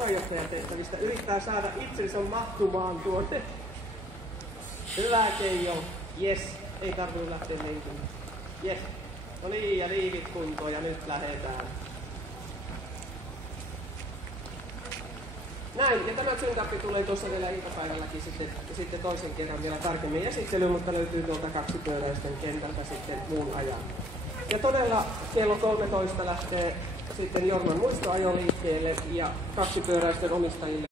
puheenjohtajatehtävistä yrittää saada itsensä mahtumaan tuonne. Hyvä Keijo. Jes, ei tarvitse lähteä lenkille. Jes. No niin, ja liivit kuntoon ja nyt lähdetään. Näin, ja tämä syntappi tulee tuossa vielä iltapäivälläkin sitten toisen kerran vielä tarkemmin esittelyyn, mutta löytyy tuolta kaksipyöräisten kentältä sitten muun ajan. Ja todella kello 13 lähtee sitten Jorman muistoajo liikkeelle ja kaksipyöräisten omistajille